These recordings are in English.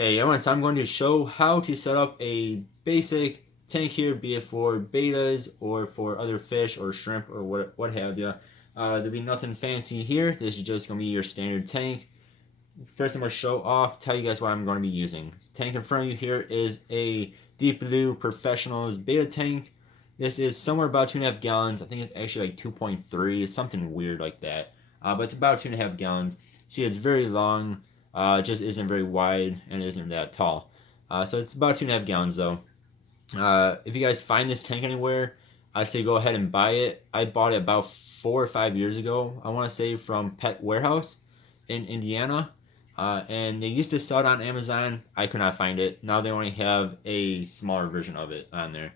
Hey everyone, so I'm going to show how to set up a basic tank here, be it for bettas or for other fish or shrimp or what have you. There'll be nothing fancy here. This is just going to be your standard tank. First I'm going to show off, tell you guys what I'm going to be using. This tank in front of you here is a Deep Blue Professionals betta tank. This is somewhere about 2.5 gallons. I think it's actually like 2.3. It's something weird like that. But it's about 2.5 gallons. See, it's very long. It just isn't very wide and isn't that tall. So it's about 2.5 gallons though. If you guys find this tank anywhere, I'd say go ahead and buy it. I bought it about 4 or 5 years ago. I want to say from Pet Warehouse in Indiana. And they used to sell it on Amazon. I could not find it. Now they only have a smaller version of it on there.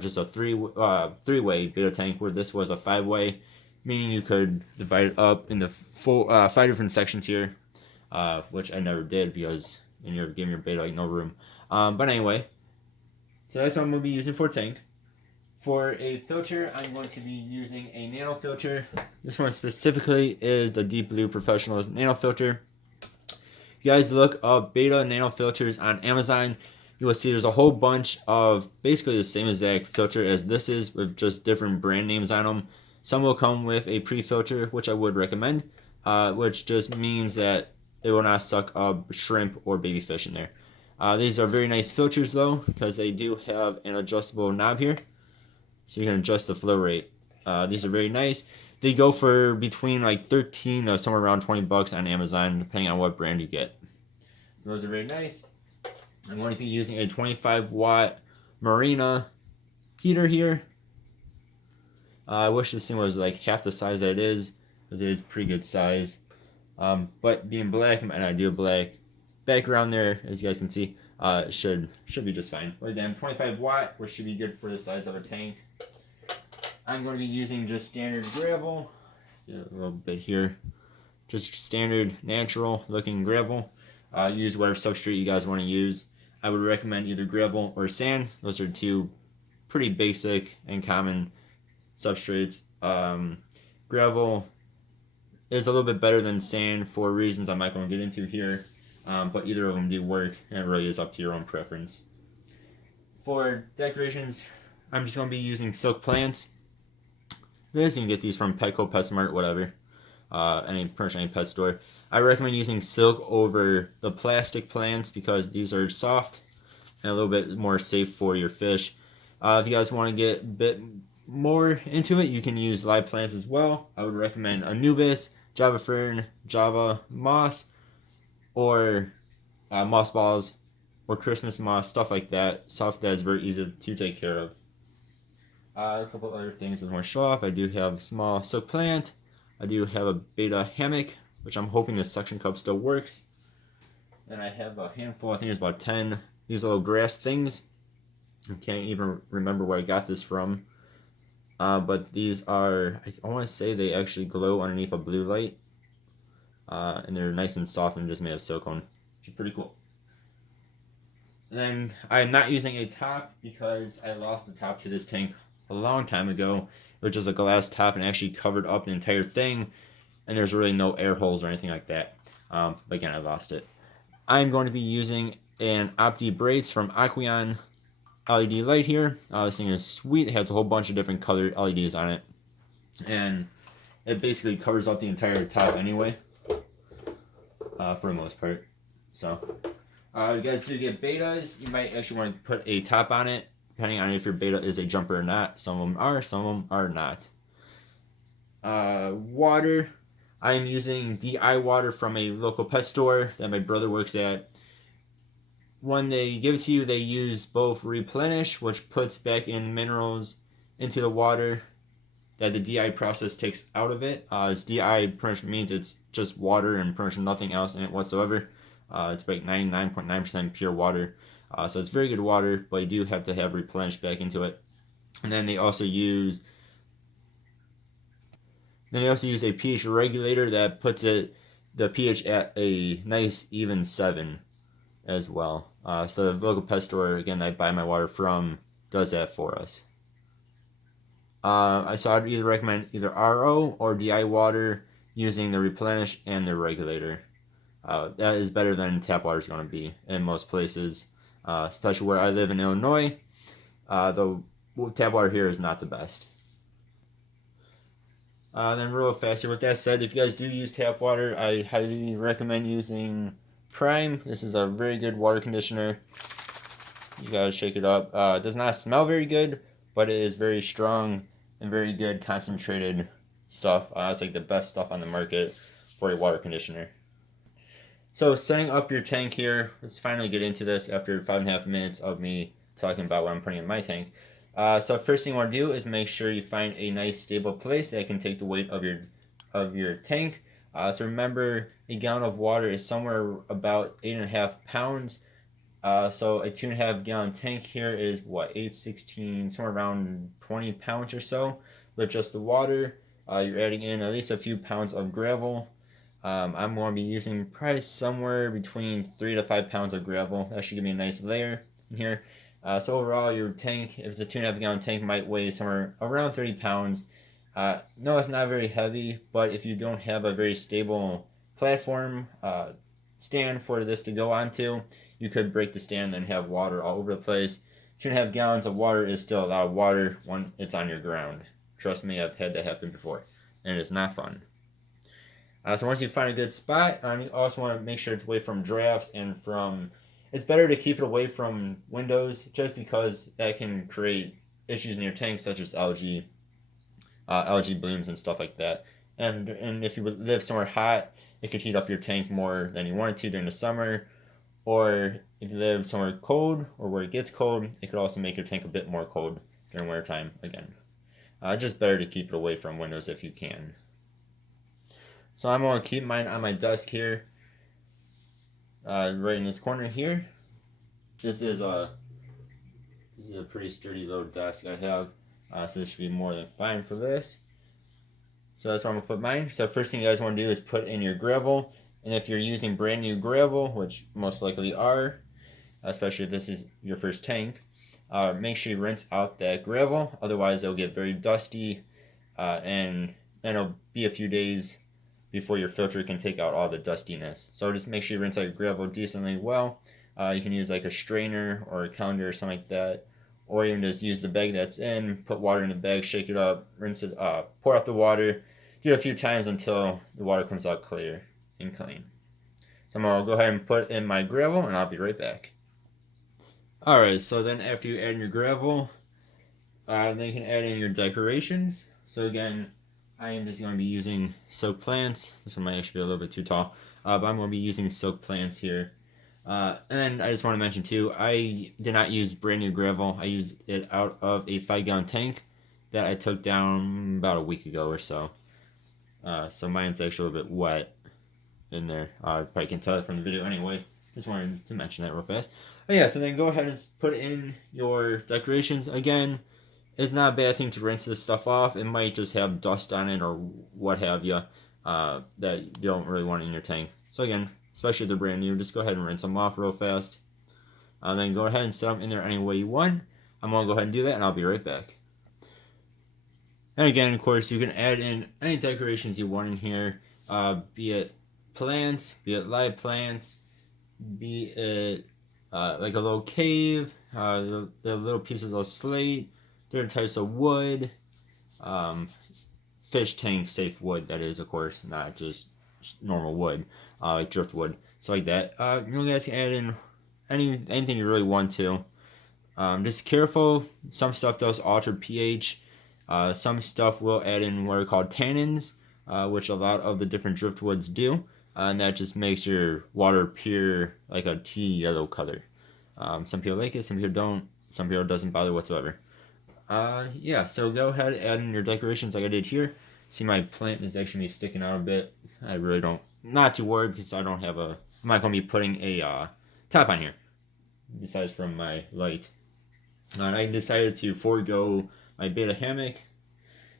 Just a three-way betta tank, where this was a 5-way, meaning you could divide it up into 5 different sections here, which I never did because you're giving your betta like no room. But anyway, so that's what I'm going to be using for a tank. For a filter, I'm going to be using a Nano filter. This one specifically is the Deep Blue Professionals Nano filter. If you guys look up betta nano filters on Amazon, you will see there's a whole bunch of basically the same exact filter as this is, with just different brand names on them. Some will come with a pre-filter, which I would recommend, which just means that it will not suck up shrimp or baby fish in there. These are very nice filters though, because they do have an adjustable knob here, so you can adjust the flow rate. These are very nice. They go for between like 13 to somewhere around 20 bucks on Amazon, depending on what brand you get. So those are very nice. I'm going to be using a 25-watt Marina heater here. I wish this thing was like half the size that it is, because it is pretty good size. But being black, and I do black background there, as you guys can see, should be just fine. But again, 25-watt, which should be good for the size of a tank. I'm going to be using just standard gravel. A little bit here. Just standard, natural looking gravel. Use whatever substrate you guys want to use. I would recommend either gravel or sand. Those are two pretty basic and common substrates. Gravel is a little bit better than sand for reasons I'm not going to get into here. But either of them do work, and it really is up to your own preference. For decorations, I'm just going to be using silk plants. This, you can get these from Petco, PetSmart, whatever. Any pet store. I recommend using silk over the plastic plants because these are soft and a little bit more safe for your fish. If you guys want to get a bit more into it, you can use live plants as well. I would recommend Anubis, Java Fern, Java Moss, or moss balls, or Christmas moss, stuff like that. Stuff that is very easy to take care of. A couple other things that I want to show off. I do have a small silk plant. I do have a betta hammock, which I'm hoping the suction cup still works. And I have a handful, I think it's about 10, these little grass things. I can't even remember where I got this from. But these are, I want to say they actually glow underneath a blue light. And they're nice and soft and just made of silicone, which is pretty cool. And then I'm not using a top because I lost the top to this tank a long time ago, which is a glass top and actually covered up the entire thing, and there's really no air holes or anything like that. But again, I lost it. I'm going to be using an optibright from Aqueon LED light here. This thing is sweet. It has a whole bunch of different colored LEDs on it, and it basically covers up the entire top anyway, for the most part. So if you guys do get bettas, you might actually want to put a top on it, depending on if your betta is a jumper or not. Some of them are, some of them are not. Water. I am using DI water from a local pet store that my brother works at. When they give it to you, they use both replenish, which puts back in minerals into the water that the DI process takes out of it. As DI pretty much means it's just water and pretty much nothing else in it whatsoever. It's like 99.9% pure water. So it's very good water, but you do have to have replenished back into it. And then they also use a pH regulator that puts the pH at a nice even 7 as well. So the local pet store, again, I buy my water from, does that for us. So I'd either recommend either RO or DI water using the replenish and the regulator. That is better than tap water is going to be in most places, especially where I live in Illinois. The tap water here is not the best. Then real fast here, with that said, if you guys do use tap water, I highly recommend using Prime. This is a very good water conditioner. You gotta shake it up. It does not smell very good, but it is very strong and very good concentrated stuff. It's like the best stuff on the market for a water conditioner. So setting up your tank here, let's finally get into this after 5.5 minutes of me talking about what I'm putting in my tank. So first thing you want to do is make sure you find a nice stable place that can take the weight of your tank. So remember, a gallon of water is somewhere about 8.5 pounds. So a 2.5 gallon tank here is what, 8, 16, somewhere around 20 pounds or so. With just the water, you're adding in at least a few pounds of gravel. I'm going to be using probably somewhere between 3 to 5 pounds of gravel. That should give me a nice layer in here. So overall, your tank, if it's a 2.5 gallon tank, might weigh somewhere around 30 pounds. No, it's not very heavy, but if you don't have a very stable platform stand for this to go onto, you could break the stand and then have water all over the place. 2.5 gallons of water is still a lot of water when it's on your ground. Trust me, I've had that happen before, and it's not fun. So once you find a good spot, you also want to make sure it's away from drafts and from... It's better to keep it away from windows just because that can create issues in your tank, such as algae blooms and stuff like that. And if you live somewhere hot, it could heat up your tank more than you want it to during the summer. Or if you live somewhere cold or where it gets cold, it could also make your tank a bit more cold during winter time again. Just better to keep it away from windows if you can. So I'm going to keep mine on my desk here, right in this corner here. This is a pretty sturdy little desk I have, so this should be more than fine for this. So that's where I'm going to put mine. So first thing you guys want to do is put in your gravel, and if you're using brand new gravel, which most likely are, especially if this is your first tank, make sure you rinse out that gravel, otherwise it'll get very dusty, and it'll be a few days before your filter can take out all the dustiness. So just make sure you rinse out your gravel decently well. You can use like a strainer or a colander or something like that, or even just use the bag that's in, put water in the bag, shake it up, rinse it, pour out the water, do it a few times until the water comes out clear and clean. So I'm gonna go ahead and put in my gravel, and I'll be right back. Alright, so then after you add in your gravel, then you can add in your decorations. So again, I am just going to be using silk plants. This one might actually be a little bit too tall, but I'm going to be using silk plants here. And I just want to mention too, I did not use brand new gravel. I used it out of a 5 gallon tank that I took down about a week ago or so. So mine's actually a little bit wet in there. Probably can tell it from the video anyway. Just wanted to mention that real fast. But yeah, so then go ahead and put in your decorations. Again, it's not a bad thing to rinse this stuff off. It might just have dust on it or what have you that you don't really want in your tank. So again, especially if they're brand new, just go ahead and rinse them off real fast. Then go ahead and set them in there any way you want. I'm going to go ahead and do that, and I'll be right back. And again, of course, you can add in any decorations you want in here, be it plants, be it live plants, be it like a little cave, the little pieces of slate, different types of wood, fish tank safe wood, that is, of course, not just normal wood, like driftwood, so like that. You guys can add in anything you really want to. Just careful, some stuff does alter pH. Some stuff will add in what are called tannins, which a lot of the different driftwoods do, and that just makes your water appear like a tea yellow color. Some people like it, some people don't, some people it doesn't bother whatsoever. Yeah, so go ahead and add in your decorations like I did here. See, my plant is actually sticking out a bit. I really don't, not too worried because I don't have a, I'm not going to be putting a top on here, besides from my light. And I decided to forego my betta hammock.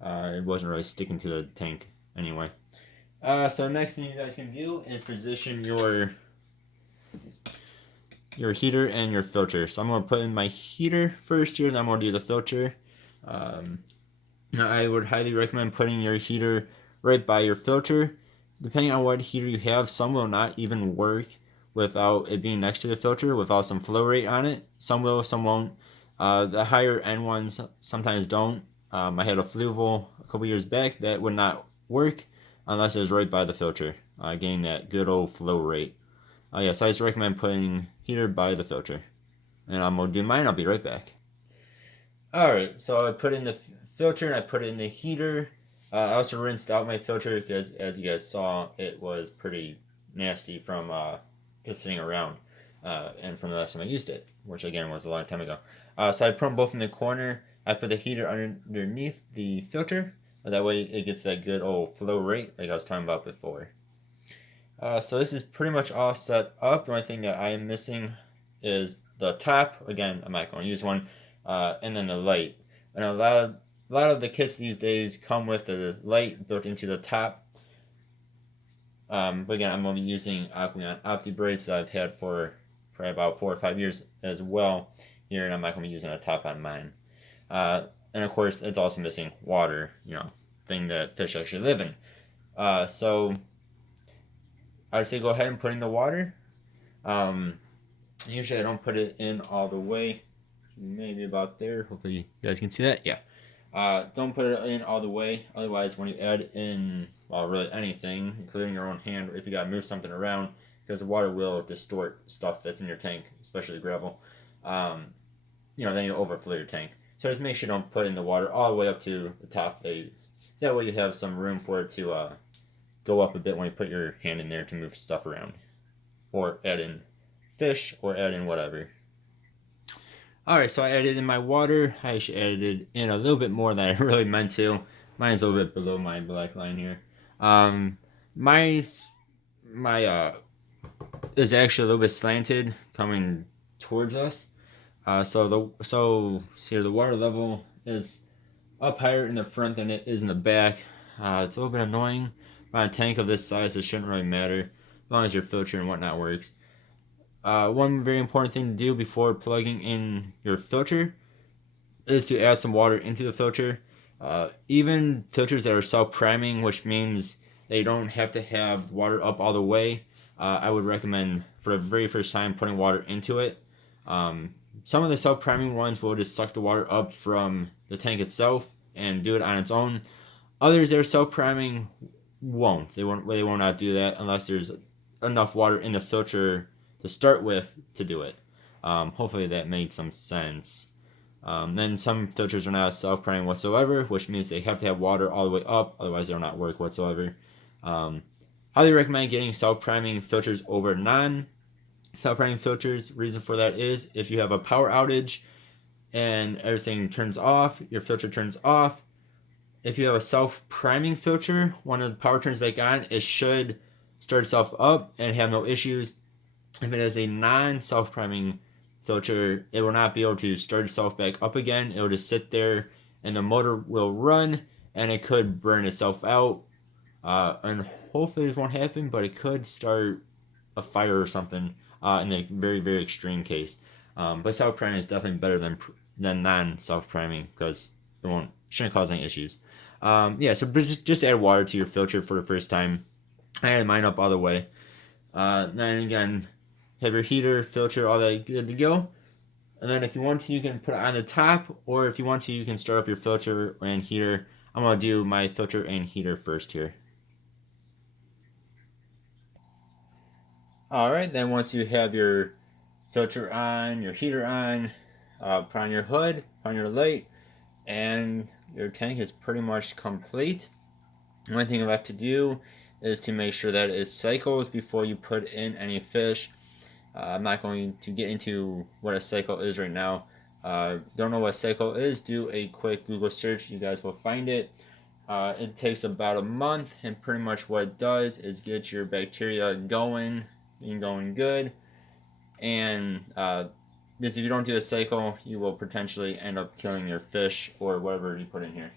It wasn't really sticking to the tank anyway. So next thing you guys can do is position your heater and your filter. So I'm going to put in my heater first here, and then I'm going to do the filter. I would highly recommend putting your heater right by your filter. depending on what heater you have, some will not even work without it being next to the filter, without some flow rate on it. Some will, some won't. The higher end ones sometimes don't. I had a Fluval a couple years back that would not work unless it was right by the filter, getting that good old flow rate. So I just recommend putting heater by the filter. And I'm going to do mine. I'll be right back. Alright, so I put in the filter and I put it in the heater. I also rinsed out my filter because, as you guys saw, it was pretty nasty from just sitting around and from the last time I used it, which again was a long time ago. So I put them both in the corner. I put the heater underneath the filter. That way it gets that good old flow rate like I was talking about before. So this is pretty much all set up. The only thing that I am missing is the top. Again, I'm not going to use one. And then the light. And a lot of the kits these days come with the light built into the top. But again, I'm going to be using Aqueon optibrights that I've had for probably about 4 or 5 years as well here, and I'm not going to be using a top on mine. And of course, it's also missing water, thing that fish actually live in. So I'd say go ahead and put in the water. Usually I don't put it in all the way. Maybe about there. Hopefully you guys can see that. Yeah. Don't put it in all the way. Otherwise, when you add in, well, really anything, including your own hand, or if you got to move something around, because the water will distort stuff that's in your tank, especially gravel, then you'll overflow your tank. So just make sure you don't put in the water all the way up to the top. So that way you have some room for it to go up a bit when you put your hand in there to move stuff around. Or add in fish, or add in whatever. Alright, so I added in my water. I actually added in a little bit more than I really meant to. Mine's a little bit below my black line here. My is actually a little bit slanted coming towards us. So here the water level is up higher in the front than it is in the back. It's a little bit annoying. On a tank of this size, it shouldn't really matter as long as your filter and whatnot works. One very important thing to do before plugging in your filter is to add some water into the filter. Even filters that are self-priming, which means they don't have to have water up all the way, I would recommend for the very first time putting water into it. Some of the self-priming ones will just suck the water up from the tank itself and do it on its own. Others that are self-priming won't. They won't not do that unless there's enough water in the filter to start with to do it. Hopefully that made some sense. Then some filters are not self-priming whatsoever, which means they have to have water all the way up, otherwise they'll not work whatsoever. Highly recommend getting self-priming filters over non-self-priming filters. Reason for that is if you have a power outage and everything turns off, your filter turns off. If you have a self-priming filter, when the power turns back on, it should start itself up and have no issues. If it is a non-self-priming filter, it will not be able to start itself back up again. It will just sit there and the motor will run and it could burn itself out. And hopefully this won't happen, but it could start a fire or something in a very, very extreme case. But self-priming is definitely better than non-self-priming because it shouldn't cause any issues. So just add water to your filter for the first time. I added mine up all the way. Then again, have your heater, filter, all that good to go. And then if you want to, you can put it on the top, or if you want to, you can start up your filter and heater. I'm going to do my filter and heater first here. Alright, then once you have your filter on, your heater on, put on your hood, put on your light, and your tank is pretty much complete. The only thing left to do is to make sure that it cycles before you put in any fish. I'm not going to get into what a cycle is right now. Don't know what a cycle is? Do a quick Google search. You guys will find it. It takes about a month, and pretty much what it does is get your bacteria going and going good. And because if you don't do a cycle, you will potentially end up killing your fish or whatever you put in here.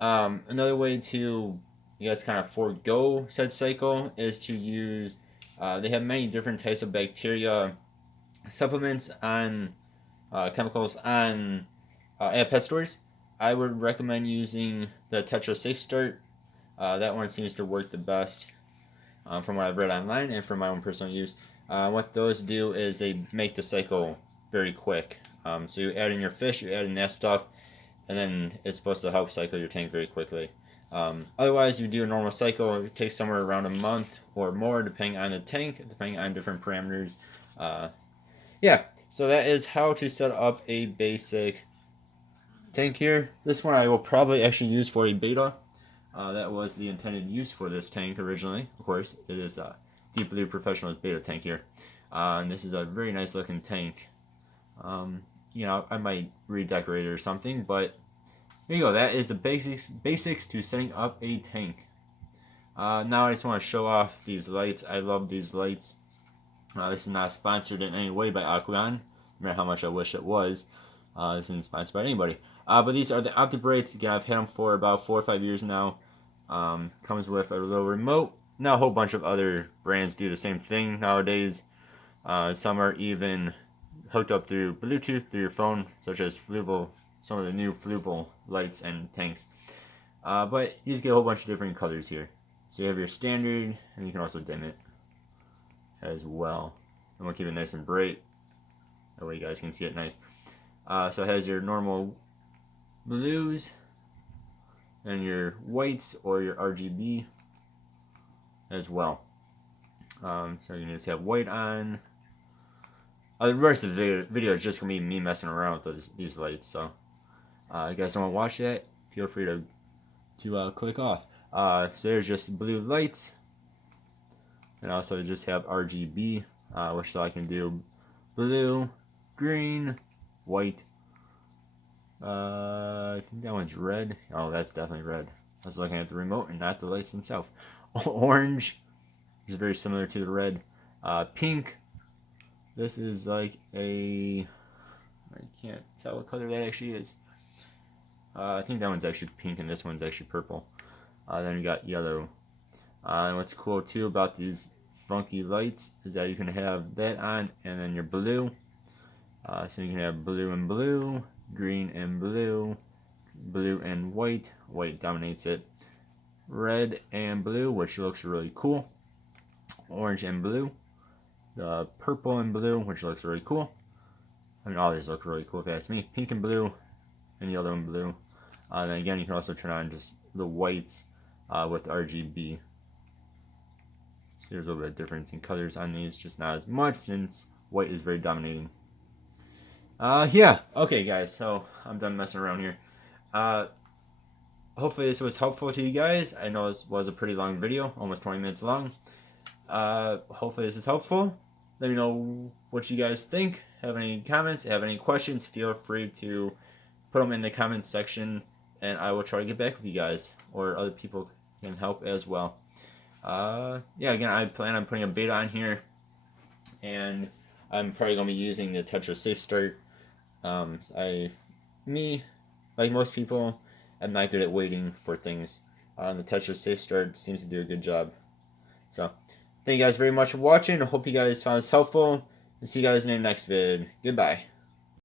Another way to, you guys, kind of forego said cycle is to use, they have many different types of bacteria supplements on chemicals at pet stores. I would recommend using the Tetra Safe Start That one seems to work the best from what I've read online and from my own personal use. What those do is they make the cycle very quick. So you add in your fish, you add in that stuff, and then it's supposed to help cycle your tank very quickly. Otherwise, you do a normal cycle, it takes somewhere around a month or more, depending on the tank, depending on different parameters. Yeah, so that is how to set up a basic tank here. This one I will probably actually use for a betta. That was the intended use for this tank originally. Of course, it is a Deep Blue Professional's betta tank here. And this is a very nice looking tank. You know, I might redecorate it or something, but there you go. That is the basics to setting up a tank. Now I just want to show off these lights. I love these lights. This is not sponsored in any way by Aqueon, no matter how much I wish it was. This isn't sponsored by anybody. But these are the optibrights. Again, I've had them for about 4 or 5 years now. Comes with a little remote. Now a whole bunch of other brands do the same thing nowadays. Some are even hooked up through Bluetooth through your phone, such as Fluval, some of the new Fluval lights and tanks. But you just get a whole bunch of different colors here. So you have your standard, and you can also dim it as well. And we'll keep it nice and bright. That way you guys can see it nice. So it has your normal blues and your whites or your RGB as well. So you can just have white on. The rest of the video is just going to be me messing around with these lights. So if you guys don't want to watch that, feel free to click off. So there's just blue lights. And also just have RGB, which so I can do blue, green, white. I think that one's red. Oh, that's definitely red. I was looking at the remote and not the lights themselves. Orange is very similar to the red. Pink. This is like I can't tell what color that actually is. I think that one's actually pink and this one's actually purple. Then you got yellow. And what's cool too about these funky lights is that you can have that on and then your blue. So you can have blue and blue, green and blue, blue and white. White dominates it. Red and blue, which looks really cool. Orange and blue. The purple and blue, which looks really cool. I mean, all these look really cool if you ask me. Pink and blue, and yellow and blue. Then again, you can also turn on just the whites with RGB. So there's a little bit of difference in colors on these, just not as much since white is very dominating. Yeah, okay guys, so I'm done messing around here. Hopefully this was helpful to you guys. I know this was a pretty long video, almost 20 minutes long. Hopefully this is helpful. Let me know what you guys think. Have any comments, have any questions, feel free to put them in the comments section and I will try to get back with you guys, or other people can help as well. Yeah, again, I plan on putting a betta on here, and I'm probably going to be using the Tetra Safe Start. Like most people, I'm not good at waiting for things. The Tetra Safe Start seems to do a good job. So, thank you guys very much for watching. I hope you guys found this helpful, and see you guys in the next vid. Goodbye.